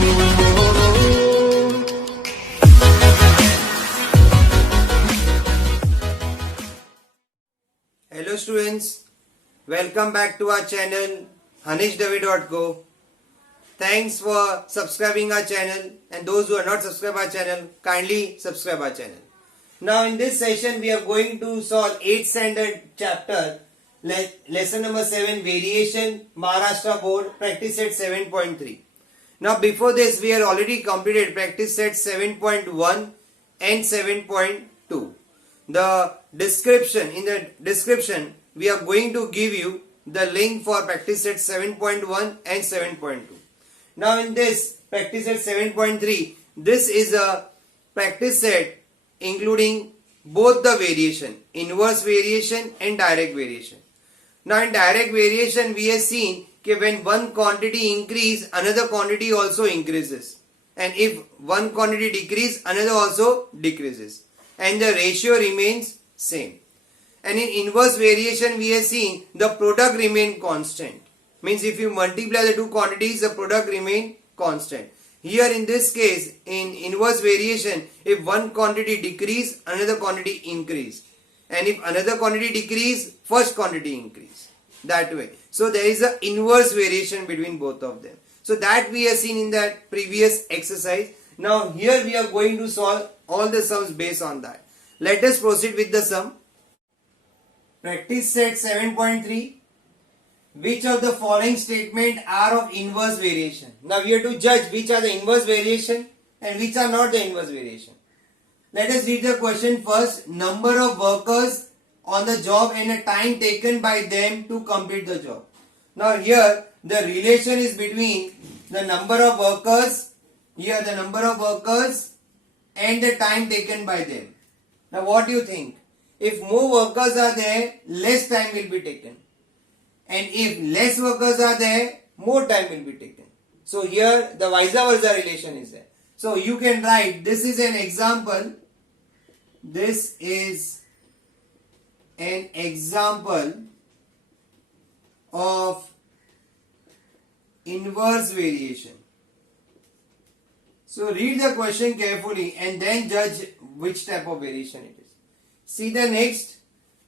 Hello students, welcome back to our channel hanishdavi.co. Thanks for subscribing our channel, and those who are not subscribed our channel, kindly subscribe our channel. Now in this session we are going to solve 8th standard chapter lesson number 7 variation Maharashtra board practice set 7.3. Now before this we have already completed practice set 7.1 and 7.2. In the description we are going to give you the link for practice set 7.1 and 7.2. Now in this practice set 7.3, this is a practice set including both the variation, inverse variation and direct variation. Now in direct variation we have seen that when one quantity increases, another quantity also increases, and if one quantity decreases, another also decreases, and the ratio remains same. And in inverse variation we have seen the product remain constant. Means if you multiply the two quantities, the product remain constant. Here in this case, in inverse variation, if one quantity decrease, another quantity increase, and if another quantity decrease, first quantity increase. That way. So there is an inverse variation between both of them. So that we have seen in that previous exercise. Now here we are going to solve all the sums based on that. Let us proceed with the sum. Practice set 7.3. Which of the following statements are of inverse variation? Now we have to judge which are the inverse variation and which are not the inverse variation. Let us read the question first. Number of workers on the job and the time taken by them to complete the job. Now here the relation is between the number of workers, here the number of workers and the time taken by them. Now what do you think? If more workers are there, less time will be taken. And if less workers are there, more time will be taken. So here the vice versa relation is there. So you can write, this is an example. This is an example of inverse variation. So read the question carefully and then judge which type of variation it is. See the next.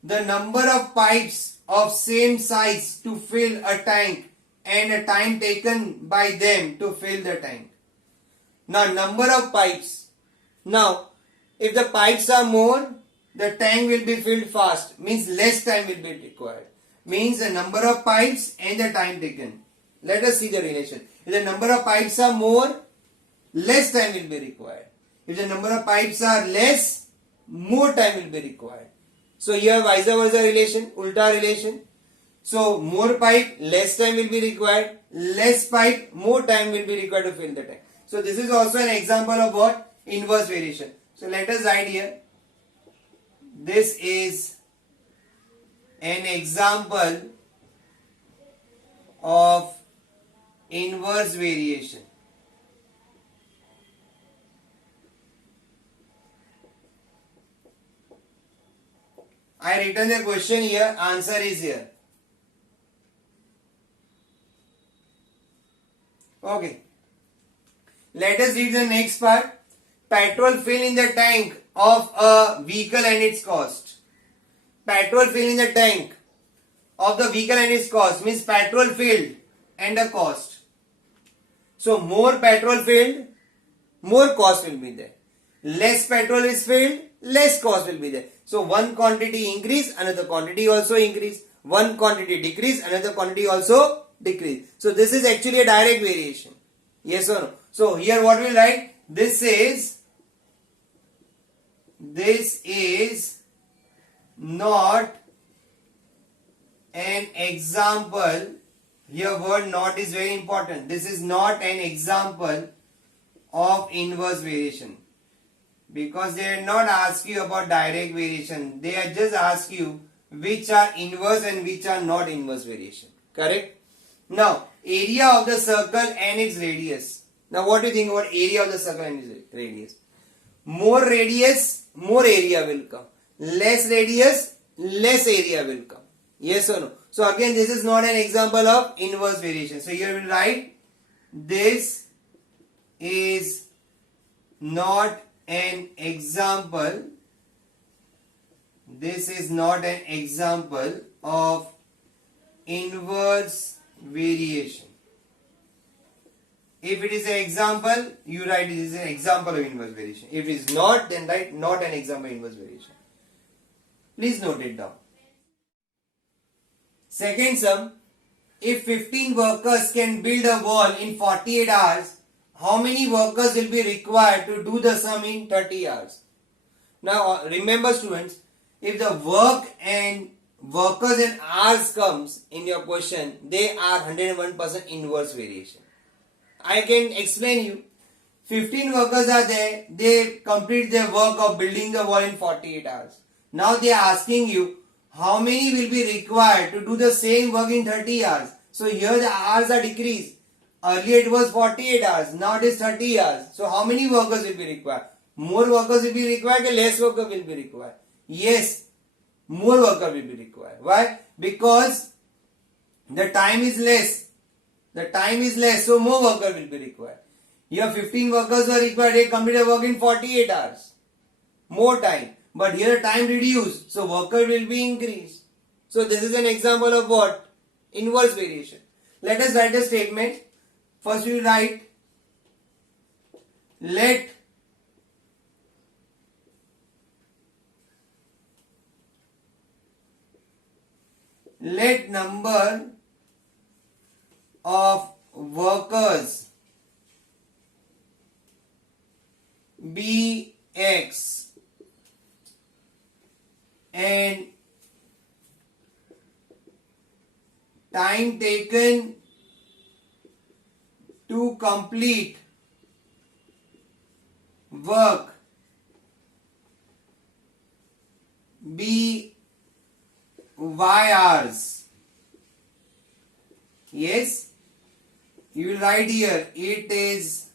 The number of pipes of same size to fill a tank and a time taken by them to fill the tank. Now number of pipes. Now if the pipes are more, the tank will be filled fast. Means less time will be required. Means the number of pipes and the time taken. Let us see the relation. If the number of pipes are more, less time will be required. If the number of pipes are less, more time will be required. So here vice versa relation, ulta relation. So more pipe, less time will be required. Less pipe, more time will be required to fill the tank. So this is also an example of what? Inverse variation. So let us write here. This is an example of inverse variation. I written the question here, answer is here. Okay. Let us read the next part. Petrol fill in the tank of a vehicle and its cost. Petrol fill in the tank of the vehicle and its cost means petrol filled and the cost. So more petrol filled, more cost will be there. Less petrol is filled, less cost will be there. So one quantity increase, another quantity also increase. One quantity decrease, another quantity also decrease. So this is actually a direct variation. Yes or no? So here what we write? This is not an example. Here word not is very important. This is not an example of inverse variation. Because they are not ask you about direct variation. They are just ask you which are inverse and which are not inverse variation. Correct? Now, area of the circle and its radius. Now, what do you think about area of the circle and its radius? More radius, more area will come. Less radius, less area will come. Yes or no? So, again, this is not an example of inverse variation. So, here we will write this is not an example. This is not an example of inverse variation. If it is an example, you write it is an example of inverse variation. If it is not, then write not an example of inverse variation. Please note it down. Second sum, if 15 workers can build a wall in 48 hours, how many workers will be required to do the sum in 30 hours? Now remember students, if the work and workers and hours comes in your question, they are 101% inverse variation. I can explain you. 15 workers are there, they complete their work of building the wall in 48 hours. Now they are asking you, how many will be required to do the same work in 30 hours? So here the hours are decreased. Earlier it was 48 hours, now it is 30 hours. So how many workers will be required? More workers will be required or less workers will be required? Yes, more workers will be required. Why? Because the time is less. The time is less, so more workers will be required. Here 15 workers were required, they completed work in 48 hours. More time. But here time reduced, so worker will be increased. So this is an example of what? Inverse variation. Let us write a statement. First we will write, let number of workers be X and time taken to complete work be Y hours. Yes, you will write here, it is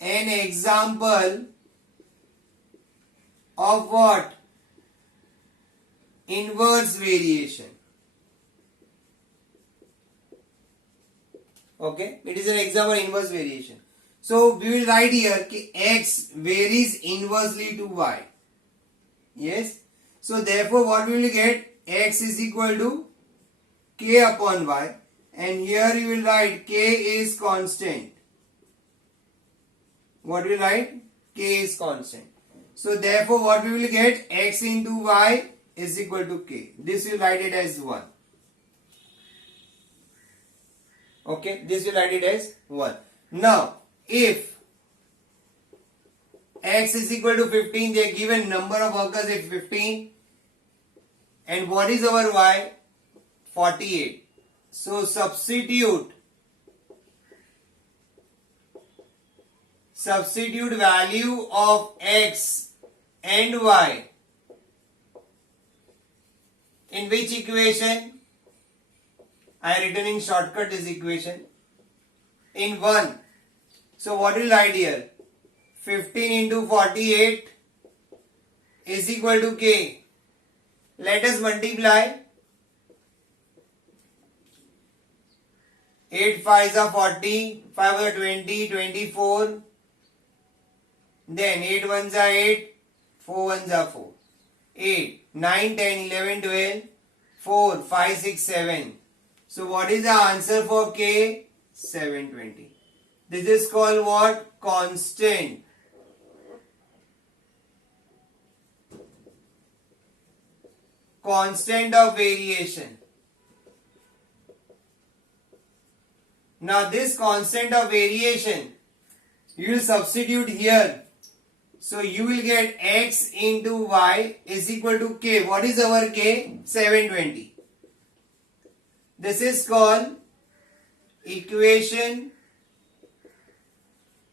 an example of what? Inverse variation. Okay, it is an example of inverse variation. So we will write here X varies inversely to Y. Yes, so therefore what we will get? X is equal to K upon Y, and here you will write K is constant. What we will write? K is constant. So therefore what we will get? X into Y is equal to K. This we will write it as 1. Okay, this we will write it as 1. Now if X is equal to 15, they are given number of workers is 15, and what is our Y? 48. So substitute value of X and Y in which equation? I have written in shortcut this equation in 1. So what will write here? 15 into 48 is equal to K. Let us multiply. 8 5s are 40, 5 are 20, 24. Then 8 1s are 8, 4 1s are 4. 8, 9, 10, 11, 12, 4, 5, 6, 7. So what is the answer for K? 720. This is called what? Constant. Constant of variation. Now this constant of variation, you will substitute here. So you will get X into Y is equal to K. What is our K? 720. This is called equation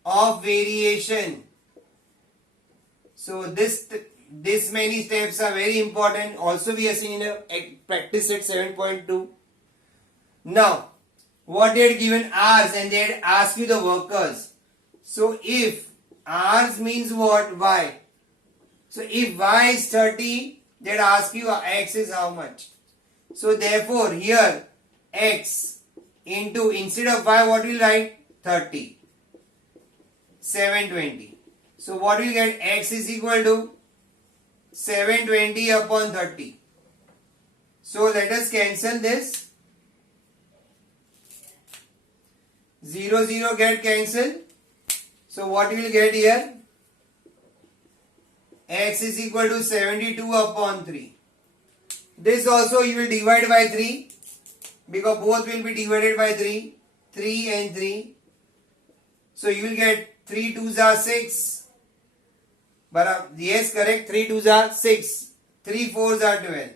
of variation. So this many steps are very important. Also we have seen in a practice set 7.2. Now what they had given hours and they had asked you the workers. So if hours means what? Y. So if Y is 30, they had asked you X is how much. So therefore here X into, instead of Y what will write? 30. 720. So what will get? X is equal to 720 upon 30. So let us cancel this. 0, 0 get cancelled. So what we will get here? X is equal to 72 upon 3. This also you will divide by 3 because both will be divided by 3. 3 and 3. So you will get 3 2s are 6. But yes, correct. 3 2s are 6. 3 4s are 12.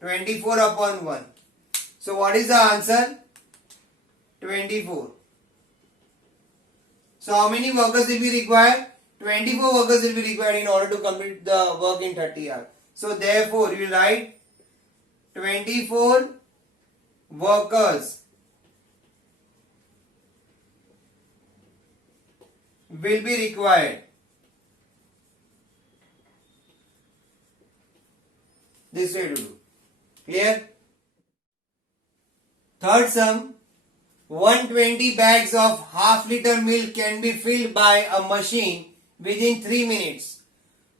24 upon 1. So what is the answer? 24. So how many workers will be required? 24 workers will be required in order to complete the work in 30 hours. So therefore you will write 24 workers will be required. This way to do. Clear? Third sum. 120 bags of half-liter milk can be filled by a machine within 3 minutes.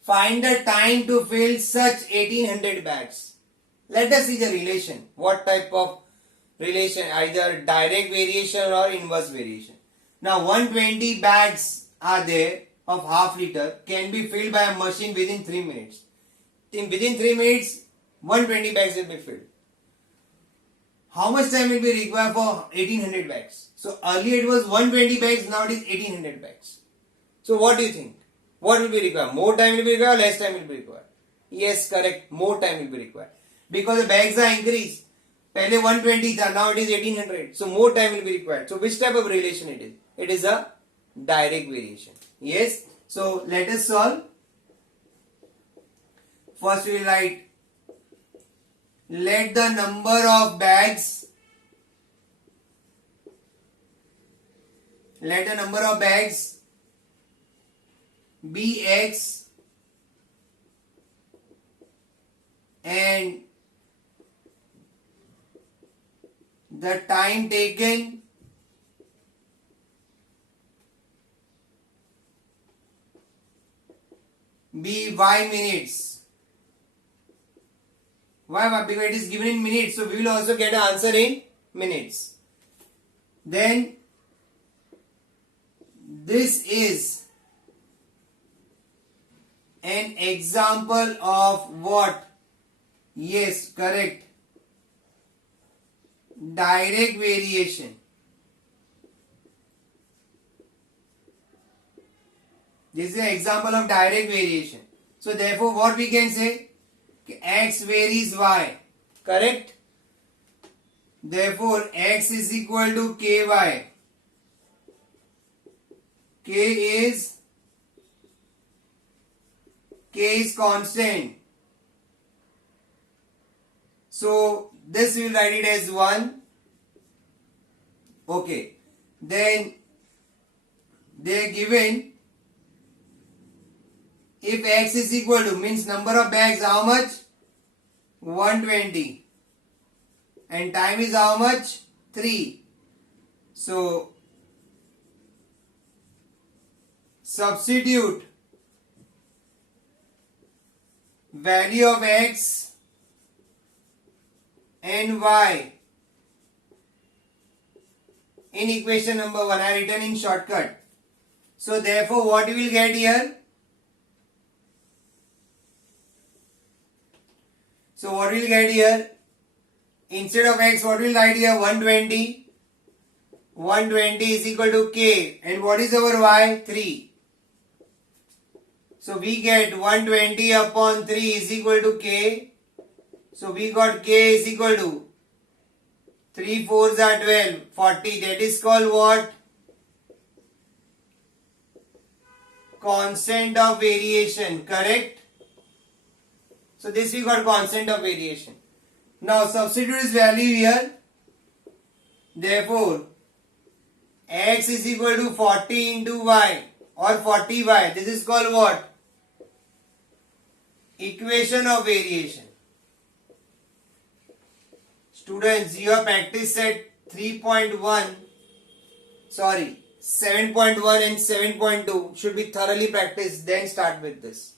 Find the time to fill such 1800 bags. Let us see the relation. What type of relation? Either direct variation or inverse variation. Now 120 bags are there of half-liter can be filled by a machine within 3 minutes. Within 3 minutes, 120 bags will be filled. How much time will be required for 1800 bags? So earlier it was 120 bags, now it is 1800 bags. So what do you think? What will be required? More time will be required, less time will be required? Yes, correct. More time will be required. Because the bags are increased. Pehle 120 tha, now it is 1800. So more time will be required. So which type of relation it is? It is a direct variation. Yes. So let us solve. First we will write, let the number of bags be X and the time taken be Y minutes. Why? Because it is given in minutes, so we will also get an answer in minutes. Then this is an example of what? Yes, correct. Direct variation. This is an example of direct variation. So therefore what we can say? X varies Y. Correct? Therefore X is equal to KY. K is constant. So this we will write it as 1. Okay. Then they are given, if X is equal to, means number of bags how much? 120. And time is how much? 3. So substitute value of X and Y in equation number 1. I written in shortcut. So therefore what we will get here? So what we will get here? Instead of X, what we will write here? 120. 120 is equal to K. And what is our Y? 3. So we get 120 upon 3 is equal to K. So we got K is equal to 3 4s are 12. 40. That is called what? Constant of variation. Correct? So this we got constant of variation. Now substitute its value here. Therefore, X is equal to 40 into Y or 40Y. This is called what? Equation of variation. Students, you have practiced set 3.1. Sorry, 7.1 and 7.2 should be thoroughly practiced, then start with this.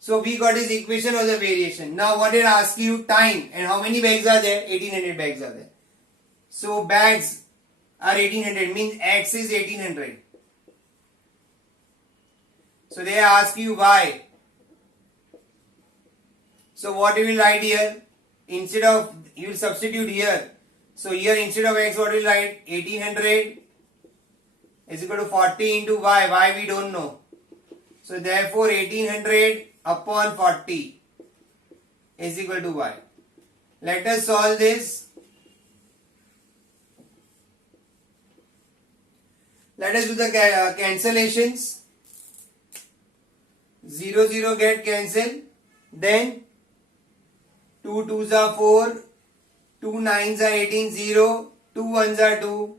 So we got his equation of the variation. Now what it asks you, time, and how many bags are there? 1800 bags are there. So bags are 1800, means X is 1800. So they ask you why. So what you will write here? Instead of, you will substitute here. So here instead of X, what you will write? 1800 is equal to 40 into Y. Y we don't know. So therefore 1800 upon 40 is equal to Y. Let us solve this. Let us do the cancellations. 0, 0 get cancelled. Then 2 2s are 4, 2 9s are 18, 0, 2 1s are 2,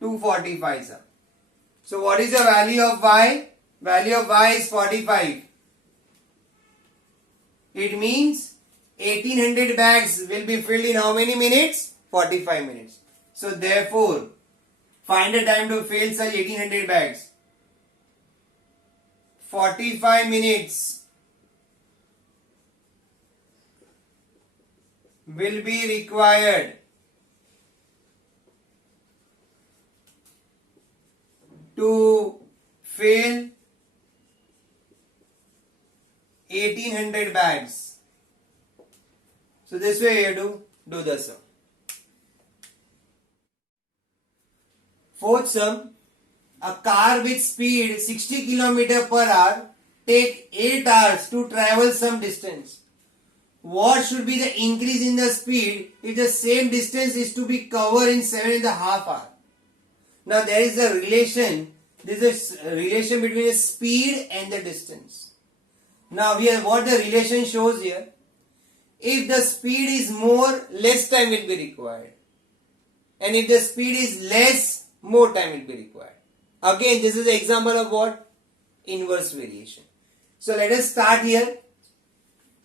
2 45s are. So what is the value of Y? Value of Y is 45. It means 1800 bags will be filled in how many minutes? 45 minutes. So therefore, find a time to fill such 1800 bags. 45 minutes will be required to fill 1800 bags. So this way you have to do the sum. Fourth sum, a car with speed 60 km per hour take 8 hours to travel some distance. What should be the increase in the speed if the same distance is to be covered in 7.5 hours? Now there is a relation. There is a relation between the speed and the distance. Now here what the relation shows here. If the speed is more, less time will be required. And if the speed is less, more time will be required. Again, this is an example of what? Inverse variation. So let us start here.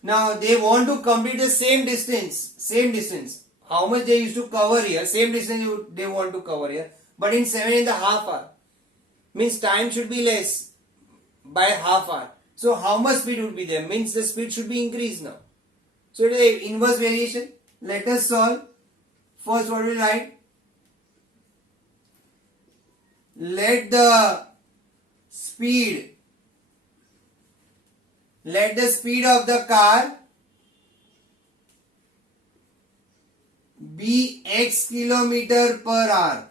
Now they want to complete the same distance. Same distance. How much they used to cover here? Same distance they want to cover here. But in 7.5 hours. Means time should be less by half hour. So how much speed would be there? Means the speed should be increased now. So it is an inverse variation. Let us solve. First what we write? Let the speed of the car be x km per hour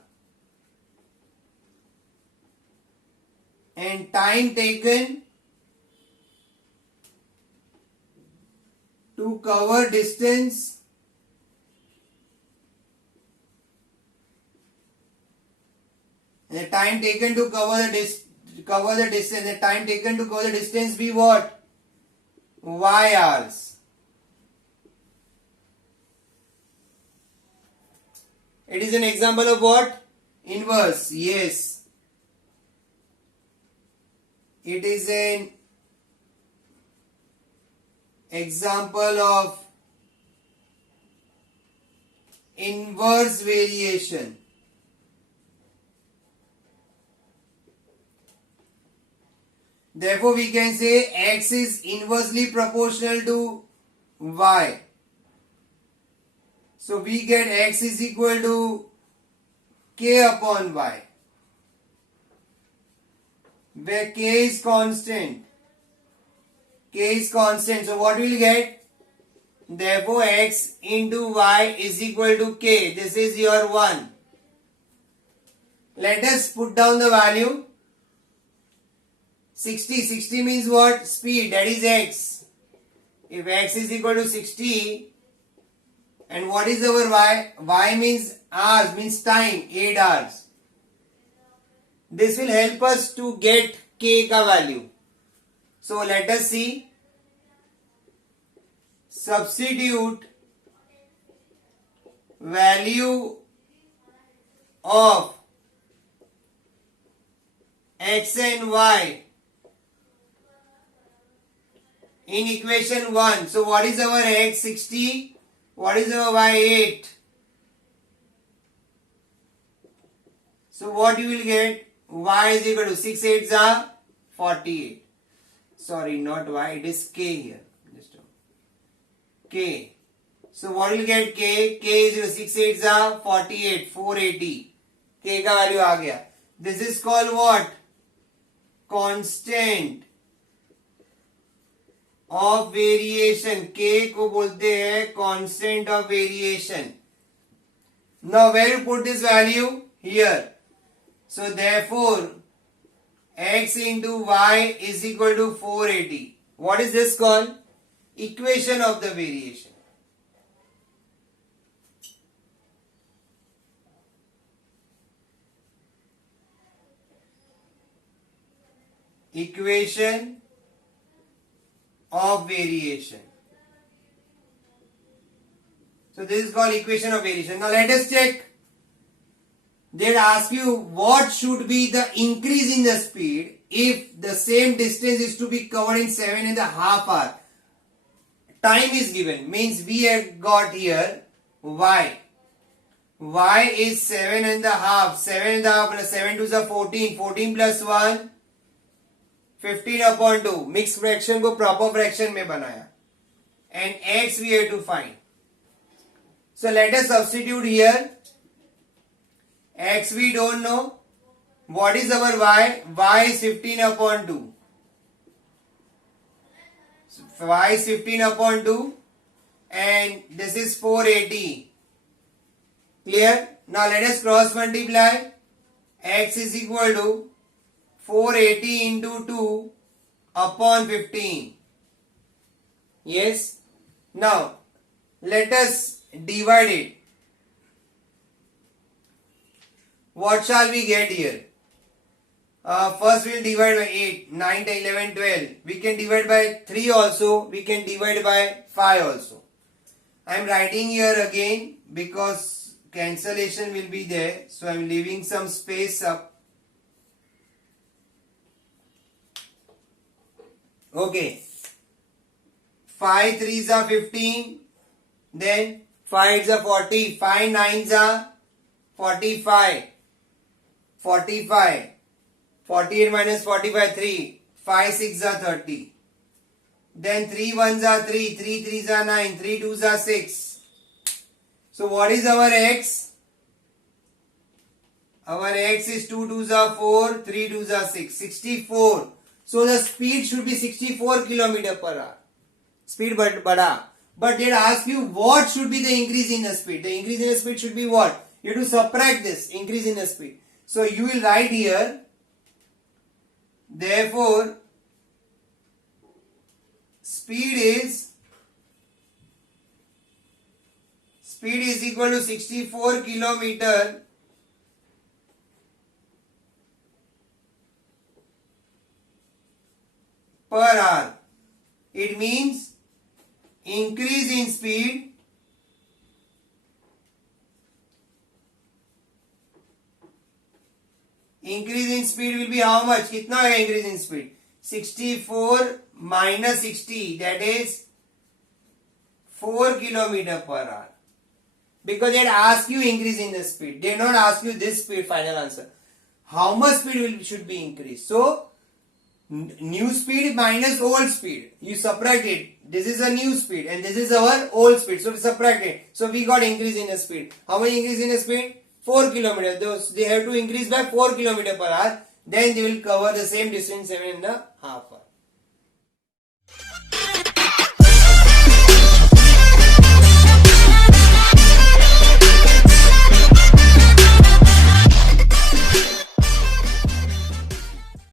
and time taken to cover distance and the time taken to cover the distance, the time taken to cover the distance be what? Y hours. It is an example of what? Inverse. Yes. It is an example of inverse variation. Therefore, we can say x is inversely proportional to y. So, we get x is equal to k upon y, where k is constant. K is constant. So, what we will get? Therefore, x into y is equal to k. This is your 1. Let us put down the value. 60. 60 means what? Speed. That is x. If x is equal to 60, and what is our y? Y means hours, means time, 8 hours. This will help us to get k ka value. So let us see. Substitute value of x and y in equation 1. So what is our x? 60. What is our y? 8. So what you will get? Y is equal to 6 8s are 48. Sorry, not Y, it is K here. Just K. So what will get K? K is equal to 6 8s are 48, 480. K का value आ गया. This is called what? Constant of variation. K को बोलते हैं constant of variation. Now where you put this value? Here. So therefore x into y is equal to 480. What is this called? Equation of the variation. Equation of variation. So this is called equation of variation. Now let us check. They'd ask you what should be the increase in the speed if the same distance is to be covered in 7.5 hours. Time is given, means we have got here y. Y is 7.5. 7.5 plus 7 to the 14. 14 plus 1 15 upon 2. Mixed fraction को proper fraction में बनाया. And x we have to find. So let us substitute here. X we don't know. What is our y? Y is 15 upon 2. So y is 15 upon 2 and this is 480. Clear? Now let us cross multiply. X is equal to 480 into 2 upon 15. Yes? Now let us divide it. What shall we get here? First we will divide by 8, 9, 10, 11, 12. We can divide by 3 also. We can divide by 5 also. I am writing here again because cancellation will be there. So I am leaving some space up. Okay. 5 3s are 15. Then 5s are 40. 5 9s are 45. 45. 48 minus 45, 3. 5 6 are 30. Then 3 1s are 3. 3 3s are 9. 3 2s are 6. So what is our x? Our x is 2 2s are 4. 3 2s are 6. 64. So the speed should be 64 km per hour. Speed bada. But they ask you what should be the increase in the speed. The increase in the speed should be what? You have to subtract this increase in the speed. So you will write here, therefore speed is equal to 64 km per hour. It means increase in speed will be how much? कितना है increase in speed? 64 minus 60, that is 4 km per hour. Because they ask you increase in the speed. They not ask you this speed, final answer. How much speed should be increased? So new speed minus old speed. You subtract it. This is a new speed and this is our old speed. So we subtract it. So we got increase in the speed. How much increase in the speed? 4 km. They have to increase by 4 km per hour. Then they will cover the same distance 7.5 hours.